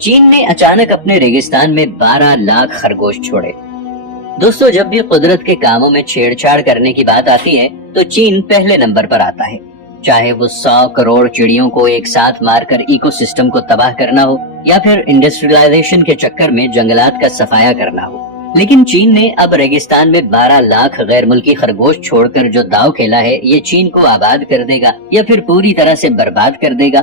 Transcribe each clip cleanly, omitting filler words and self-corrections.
چین نے اچانک اپنے ریگستان میں 12 لاکھ خرگوش چھوڑے۔ دوستو، جب بھی قدرت کے کاموں میں چھیڑ چھاڑ کرنے کی بات آتی ہے تو چین پہلے نمبر پر آتا ہے، چاہے وہ 100 کروڑ چڑیوں کو ایک ساتھ مار کر ایکو سسٹم کو تباہ کرنا ہو یا پھر انڈسٹریلائزیشن کے چکر میں جنگلات کا صفایا کرنا ہو۔ لیکن چین نے اب ریگستان میں 12 لاکھ غیر ملکی خرگوش چھوڑ کر جو داؤ کھیلا ہے، یہ چین کو آباد کر دے گا یا پھر پوری طرح سے برباد کر دے گا؟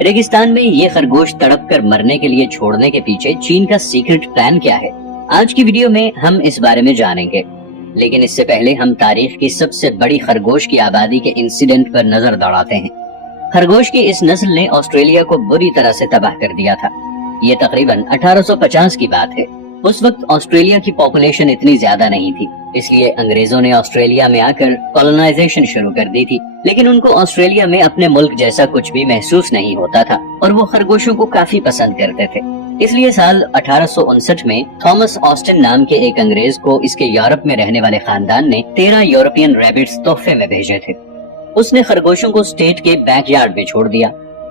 ریگستان میں یہ خرگوش تڑپ کر مرنے کے لیے چھوڑنے کے پیچھے چین کا سیکرٹ پلان کیا ہے؟ آج کی ویڈیو میں ہم اس بارے میں جانیں گے، لیکن اس سے پہلے ہم تاریخ کی سب سے بڑی خرگوش کی آبادی کے انسیڈنٹ پر نظر دوڑاتے ہیں۔ خرگوش کی اس نسل نے آسٹریلیا کو بری طرح سے تباہ کر دیا تھا۔ یہ تقریباً 1850 کی بات ہے۔ اس وقت آسٹریلیا کی پاپولیشن اتنی زیادہ نہیں تھی، اس لیے انگریزوں نے آسٹریلیا میں آ کر کولونائزیشن شروع کر دی تھی، لیکن ان کو آسٹریلیا میں اپنے ملک جیسا کچھ بھی محسوس نہیں ہوتا تھا اور وہ خرگوشوں کو کافی پسند کرتے تھے۔ اس لیے سال 1859 میں تھامس آسٹن نام کے ایک انگریز کو اس کے یورپ میں رہنے والے خاندان نے 13 یورپین ریبٹس تحفے میں بھیجے تھے۔ اس نے خرگوشوں کو اسٹیٹ کے بیک یارڈ میں چھوڑ دیا۔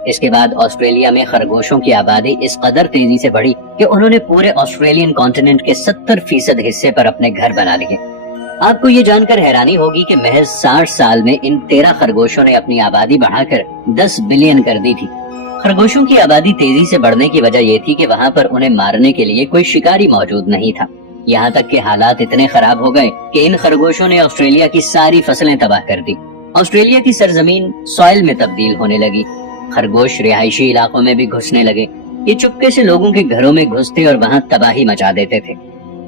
اس کے بعد آسٹریلیا میں خرگوشوں کی آبادی اس قدر تیزی سے بڑھی کہ انہوں نے پورے آسٹریلین کانٹیننٹ کے 70% حصے پر اپنے گھر بنا لیے۔ آپ کو یہ جان کر حیرانی ہوگی کہ محض 60 سال میں ان 13 خرگوشوں نے اپنی آبادی بڑھا کر 10 بلین کر دی تھی۔ خرگوشوں کی آبادی تیزی سے بڑھنے کی وجہ یہ تھی کہ وہاں پر انہیں مارنے کے لیے کوئی شکاری موجود نہیں تھا، یہاں تک کہ حالات اتنے خراب ہو گئے کہ ان خرگوشوں نے آسٹریلیا کی ساری فصلیں تباہ کر دی۔ آسٹریلیا کی سرزمین سوائل میں تبدیل ہونے لگی، خرگوش رہائشی علاقوں میں بھی گھسنے لگے۔ یہ چپکے سے لوگوں کے گھروں میں گھستے اور وہاں تباہی مچا دیتے تھے۔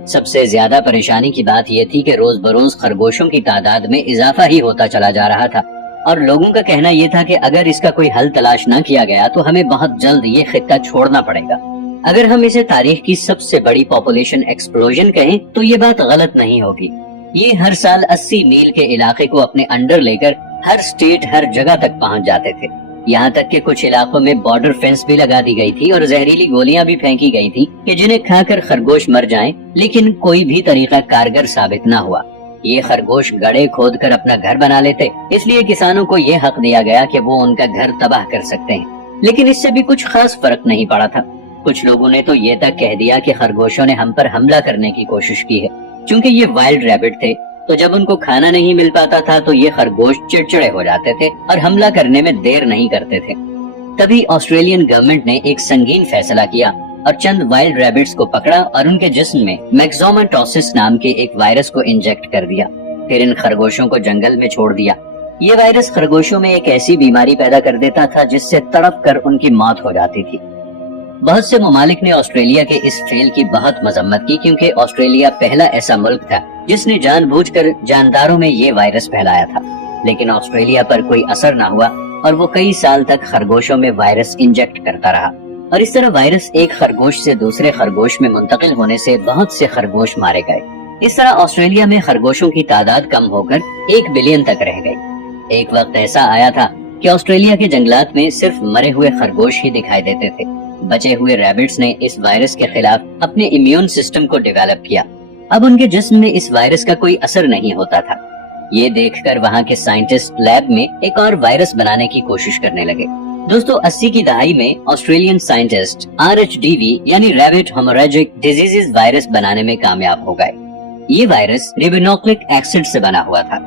سب سے زیادہ پریشانی کی بات یہ تھی کہ روز بروز خرگوشوں کی تعداد میں اضافہ ہی ہوتا چلا جا رہا تھا، اور لوگوں کا کہنا یہ تھا کہ اگر اس کا کوئی حل تلاش نہ کیا گیا تو ہمیں بہت جلد یہ خطہ چھوڑنا پڑے گا۔ اگر ہم اسے تاریخ کی سب سے بڑی پاپولیشن ایکسپلوژن کہیں تو یہ بات غلط نہیں ہوگی۔ یہ ہر سال 80 میل کے علاقے کو اپنے انڈر لے کر ہر سٹیٹ ہر جگہ تک پہنچ جاتے تھے، یہاں تک کہ کچھ علاقوں میں بارڈر فینس بھی لگا دی گئی تھی اور زہریلی گولیاں بھی پھینکی گئی تھی کہ جنہیں کھا کر خرگوش مر جائیں، لیکن کوئی بھی طریقہ کارگر ثابت نہ ہوا۔ یہ خرگوش گڑھے کھود کر اپنا گھر بنا لیتے، اس لیے کسانوں کو یہ حق دیا گیا کہ وہ ان کا گھر تباہ کر سکتے ہیں، لیکن اس سے بھی کچھ خاص فرق نہیں پڑا تھا۔ کچھ لوگوں نے تو یہ تک کہہ دیا کہ خرگوشوں نے ہم پر حملہ کرنے کی کوشش کی ہے، چونکہ یہ وائلڈ ریبٹ تھے تو جب ان کو کھانا نہیں مل پاتا تھا تو یہ خرگوش چڑچڑے ہو جاتے تھے اور حملہ کرنے میں دیر نہیں کرتے تھے۔ تبھی آسٹریلین گورنمنٹ نے ایک سنگین فیصلہ کیا اور چند وائلڈ ریبٹس کو پکڑا اور ان کے جسم میں میکزوماٹوسس نام کے ایک وائرس کو انجیکٹ کر دیا، پھر ان خرگوشوں کو جنگل میں چھوڑ دیا۔ یہ وائرس خرگوشوں میں ایک ایسی بیماری پیدا کر دیتا تھا جس سے تڑپ کر ان کی موت ہو جاتی تھی۔ بہت سے ممالک نے آسٹریلیا کے اس فیل کی بہت مذمت کی، کیونکہ آسٹریلیا پہلا ایسا ملک تھا جس نے جان بوجھ کر جانداروں میں یہ وائرس پھیلایا تھا، لیکن آسٹریلیا پر کوئی اثر نہ ہوا اور وہ کئی سال تک خرگوشوں میں وائرس انجیکٹ کرتا رہا، اور اس طرح وائرس ایک خرگوش سے دوسرے خرگوش میں منتقل ہونے سے بہت سے خرگوش مارے گئے۔ اس طرح آسٹریلیا میں خرگوشوں کی تعداد کم ہو کر 1 بلین تک رہ گئی۔ ایک وقت ایسا آیا تھا کہ آسٹریلیا کے جنگلات میں صرف مرے ہوئے خرگوش ہی دکھائی دیتے تھے۔ بچے ہوئے ریبٹس نے اس وائرس کے خلاف اپنے امیون سسٹم کو ڈیولپ کیا، اب ان کے جسم میں اس وائرس کا کوئی اثر نہیں ہوتا تھا۔ یہ دیکھ کر وہاں کے سائنٹسٹ لیب میں ایک اور وائرس بنانے کی کوشش کرنے لگے۔ دوستو، 80 کی دہائی میں آسٹریلین سائنٹسٹ RHDV یعنی ریبٹ ہیموریجک ڈیزیز وائرس بنانے میں کامیاب ہو گئے۔ یہ وائرس ریبونوکلک ایسڈ سے بنا ہوا تھا۔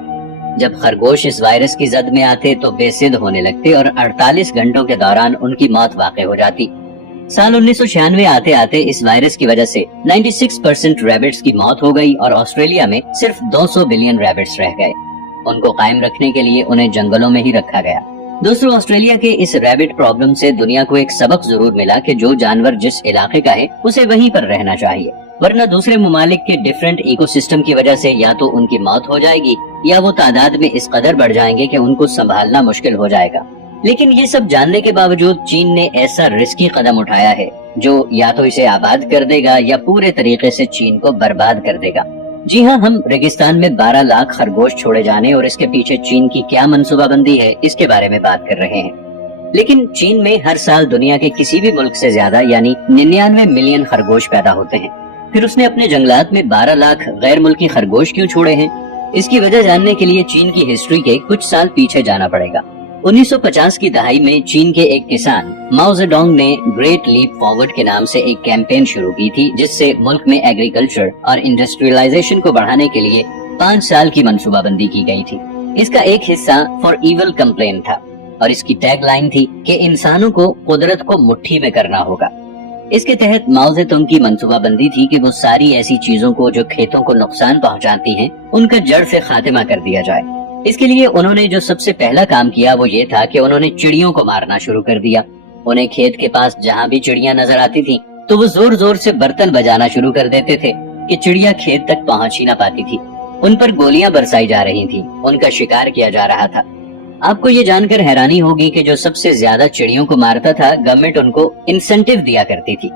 جب خرگوش اس وائرس کی زد میں آتے تو بے سدھ ہونے لگتے اور 48 گھنٹوں کے دوران ان کی موت واقع ہو جاتی۔ سال 1996 آتے آتے اس وائرس کی وجہ سے 96% ریبٹس کی موت ہو گئی اور آسٹریلیا میں صرف 200 بلین ریبٹس رہ گئے۔ ان کو قائم رکھنے کے لیے انہیں جنگلوں میں ہی رکھا گیا۔ دوستو، آسٹریلیا کے اس ریبٹ پرابلم سے دنیا کو ایک سبق ضرور ملا کہ جو جانور جس علاقے کا ہے اسے وہیں پر رہنا چاہیے، ورنہ دوسرے ممالک کے ڈیفرنٹ ایکو سسٹم کی وجہ سے یا تو ان کی موت ہو جائے گی یا وہ تعداد میں اس قدر بڑھ جائیں گے کہ ان کو سنبھالنا مشکل ہو جائے گا۔ لیکن یہ سب جاننے کے باوجود چین نے ایسا رسکی قدم اٹھایا ہے جو یا تو اسے آباد کر دے گا یا پورے طریقے سے چین کو برباد کر دے گا۔ جی ہاں، ہم ریگستان میں 12 لاکھ خرگوش چھوڑے جانے اور اس کے پیچھے چین کی کیا منصوبہ بندی ہے اس کے بارے میں بات کر رہے ہیں۔ لیکن چین میں ہر سال دنیا کے کسی بھی ملک سے زیادہ یعنی 99 ملین خرگوش پیدا ہوتے ہیں۔ پھر اس نے اپنے جنگلات میں 12 لاکھ غیر ملکی خرگوش کیوں چھوڑے ہیں؟ اس کی وجہ جاننے کے لیے چین کی ہسٹری کے کچھ سال پیچھے جانا پڑے گا۔ 1950 की दहाई में चीन के एक किसान माओ जेडोंग ने ग्रेट लीप फॉरवर्ड के नाम से एक कैंपेन शुरू की थी, जिससे मुल्क में एग्रीकल्चर और इंडस्ट्रियलाइजेशन को बढ़ाने के लिए 5 साल की मंसूबाबंदी की गई थी। इसका एक हिस्सा फॉर इविल कंप्लेन था और इसकी टैगलाइन थी कि इंसानों को कुदरत को मुट्ठी में करना होगा। इसके तहत माओ जेडोंग की मंसूबाबंदी थी कि वो सारी ऐसी चीजों को जो खेतों को नुकसान पहुंचाती हैं, उनका जड़ से खात्मा कर दिया जाए। इसके लिए उन्होंने जो सबसे पहला काम किया वो ये था कि उन्होंने चिड़ियों को मारना शुरू कर दिया। उन्हें खेत के पास जहाँ भी चिड़ियां नजर आती थी तो वो जोर जोर से बर्तन बजाना शुरू कर देते थे कि चिड़िया खेत तक पहुंच ही ना पाती थी। उन पर गोलियां बरसाई जा रही थी, उनका शिकार किया जा रहा था। आपको ये जानकर हैरानी होगी कि जो सबसे ज्यादा चिड़ियों को मारता था, गवर्नमेंट उनको इंसेंटिव दिया करती थी।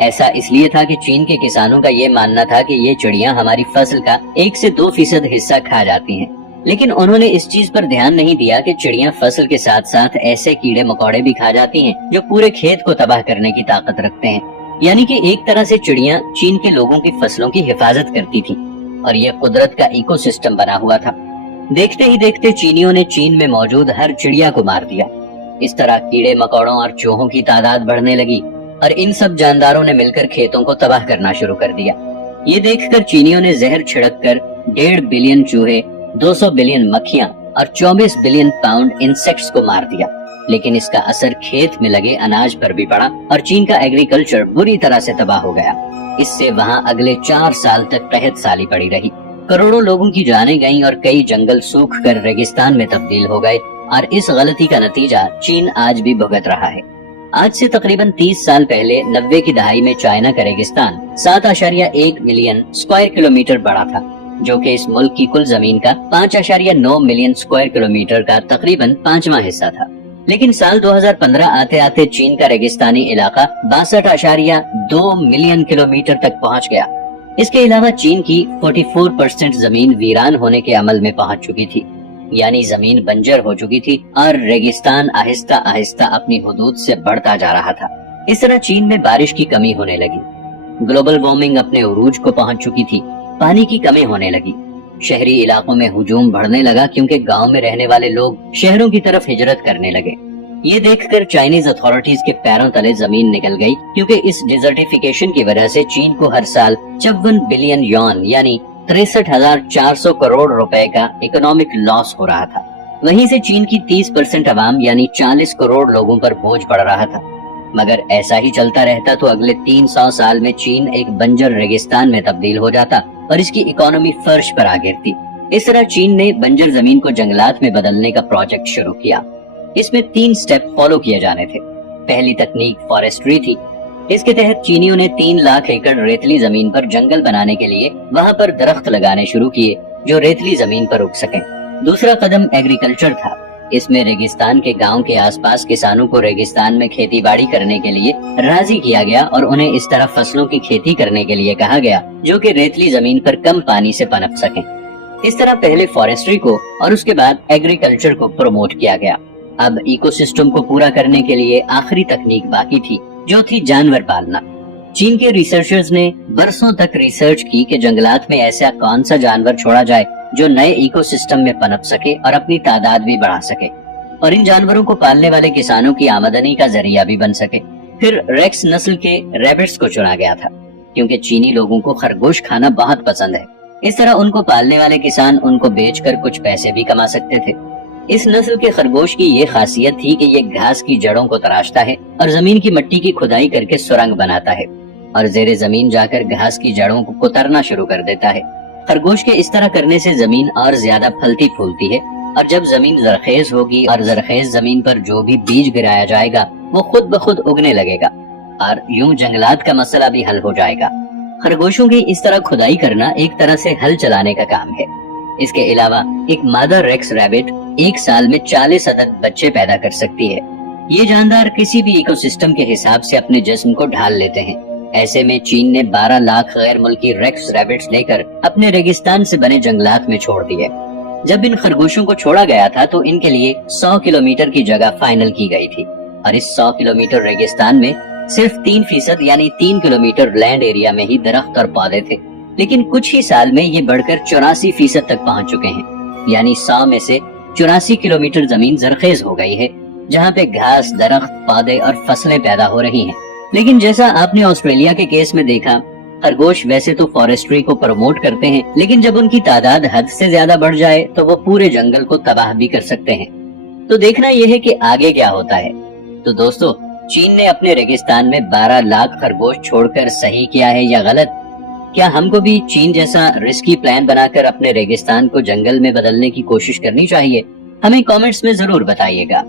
ऐसा इसलिए था कि चीन के किसानों का ये मानना था कि ये चिड़ियां हमारी फसल का 1 से 2% हिस्सा खा जाती हैं। लेकिन उन्होंने इस चीज पर ध्यान नहीं दिया कि चिड़ियां फसल के साथ साथ ऐसे कीड़े मकोड़े भी खा जाती हैं जो पूरे खेत को तबाह करने की ताकत रखते हैं। यानी कि एक तरह से चिड़ियां चीन के लोगों की फसलों की हिफाजत करती थी और यह कुदरत का इकोसिस्टम बना हुआ था। देखते ही देखते चीनियों ने चीन में मौजूद हर चिड़िया को मार दिया। इस तरह कीड़े मकोड़ों और चूहों की तादाद बढ़ने लगी और इन सब जानदारों ने मिलकर खेतों को तबाह करना शुरू कर दिया। ये देखकर चीनियों ने जहर छिड़क कर 1.5 बिलियन चूहे, 200 बिलियन मक्खियां और 24 बिलियन पाउंड इंसेक्ट्स को मार दिया। लेकिन इसका असर खेत में लगे अनाज पर भी पड़ा और चीन का एग्रीकल्चर बुरी तरह से तबाह हो गया। इससे वहाँ अगले 4 साल तक कहत साली पड़ी रही। करोड़ों लोगों की जानें गईं और कई जंगल सूख कर रेगिस्तान में तब्दील हो गए और इस गलती का नतीजा चीन आज भी भुगत रहा है। आज से तकरीबन 30 साल पहले 90 की दहाई में चाइना का रेगिस्तान 7.1 मिलियन स्क्वायर किलोमीटर बड़ा था, जो कि इस मुल्क की कुल जमीन का 5.9 मिलियन स्क्वायर किलोमीटर का तकरीबन 5वां हिस्सा था। लेकिन साल 2015 आते आते चीन का रेगिस्तानी इलाका 62.2 मिलियन किलोमीटर तक पहुंच गया। इसके अलावा चीन की 44% जमीन वीरान होने के अमल में पहुंच चुकी थी, यानी जमीन बंजर हो चुकी थी और रेगिस्तान आहिस्ता आहिस्ता अपनी हुदूद से बढ़ता जा रहा था। इस तरह चीन में बारिश की कमी होने लगी, ग्लोबल वार्मिंग अपने उरूज को पहुंच चुकी थी, पानी की कमी होने लगी, शहरी इलाकों में हुजूम बढ़ने लगा क्योंकि गांव में रहने वाले लोग शहरों की तरफ हिजरत करने लगे। ये देखकर चाइनीज अथॉरिटीज के पैरों तले जमीन निकल गई, क्योंकि इस डिजर्टिफिकेशन की वजह से चीन को हर साल 54 बिलियन यॉन यानी 63,400 करोड़ रुपए का इकोनॉमिक लॉस हो रहा था। वहीं से चीन की 30% आवाम यानी 40 करोड़ लोगों पर बोझ पड़ रहा था। मगर ऐसा ही चलता रहता तो अगले 300 साल में चीन एक बंजर रेगिस्तान में तब्दील हो जाता और इसकी इकोनॉमी फर्श पर आ गिरती। इस तरह चीन ने बंजर जमीन को जंगलात में बदलने का प्रोजेक्ट शुरू किया। इसमें 3 स्टेप फॉलो किए जाने थे। पहली तकनीक फॉरेस्ट्री थी। इसके तहत चीनियों ने 3 लाख एकड़ रेतली जमीन पर जंगल बनाने के लिए वहाँ पर दरख्त लगाने शुरू किए जो रेतली जमीन पर उग सके। दूसरा कदम एग्रीकल्चर था। इसमें रेगिस्तान के गांव के आसपास किसानों को रेगिस्तान में खेती बाड़ी करने के लिए राजी किया गया और उन्हें इस तरह फसलों की खेती करने के लिए कहा गया जो कि रेतली जमीन पर कम पानी से पनप सके। इस तरह पहले फॉरेस्ट्री को और उसके बाद एग्रीकल्चर को प्रमोट किया गया। अब इकोसिस्टम को पूरा करने के लिए आखिरी तकनीक बाकी थी, जो थी जानवर पालना। चीन के रिसर्चर्स ने बरसों तक रिसर्च की कि जंगलात में ऐसा कौन सा जानवर छोड़ा जाए जो नए इकोसिस्टम में पनप सके और अपनी तादाद भी बढ़ा सके और इन जानवरों को पालने वाले किसानों की आमदनी का जरिया भी बन सके। फिर रेक्स नस्ल के रैबिट्स को चुना गया था, क्योंकि चीनी लोगों को खरगोश खाना बहुत पसंद है। इस तरह उनको पालने वाले किसान उनको बेचकर कुछ पैसे भी कमा सकते थे। इस नस्ल के खरगोश की ये खासियत थी कि ये घास की जड़ों को तराशता है और जमीन की मिट्टी की खुदाई करके सुरंग बनाता है और जेरे जमीन जाकर घास की जड़ों को कुतरना शुरू कर देता है। खरगोश के इस तरह करने से जमीन और ज्यादा फलती फूलती है और जब जमीन जरखेज होगी और जरखेज जमीन पर जो भी बीज गिराया जाएगा वो खुद ब खुद उगने लगेगा और यूं जंगलात का मसला भी हल हो जाएगा। खरगोशों की इस तरह खुदाई करना एक तरह से हल चलाने का काम है। इसके अलावा एक मादा रेक्स रैबिट एक साल में 40 अदद बच्चे पैदा कर सकती है। ये जानदार किसी भी इकोसिस्टम के हिसाब से अपने जिस्म को ढाल लेते हैं। ऐसे में चीन ने 12 लाख गैर मुल्की रेक्स रैबिट्स लेकर अपने रेगिस्तान से बने जंगलात में छोड़ दिए। जब इन खरगोशों को छोड़ा गया था तो इनके लिए 100 किलोमीटर की जगह फाइनल की गई थी और इस 100 किलोमीटर रेगिस्तान में सिर्फ 3% यानी 3 किलोमीटर लैंड एरिया में ही दरख्त और पौधे थे। लेकिन कुछ ही साल में ये बढ़कर 84% तक पहुंच चुके हैं, यानी 100 में से 84 किलोमीटर जमीन जरखेज हो गई है, जहाँ पे घास, दरख्त, पौधे और फसलें पैदा हो रही हैं। लेकिन जैसा आपने ऑस्ट्रेलिया के केस में देखा, खरगोश वैसे तो फॉरेस्ट्री को प्रमोट करते हैं, लेकिन जब उनकी तादाद हद से ज्यादा बढ़ जाए तो वो पूरे जंगल को तबाह भी कर सकते हैं। तो देखना यह है कि आगे क्या होता है। तो दोस्तों, चीन ने अपने रेगिस्तान में 12 लाख खरगोश छोड़कर सही किया है या गलत? क्या हमको भी चीन जैसा रिस्की प्लान बनाकर अपने रेगिस्तान को जंगल में बदलने की कोशिश करनी चाहिए? हमें कमेंट्स में जरूर बताइएगा।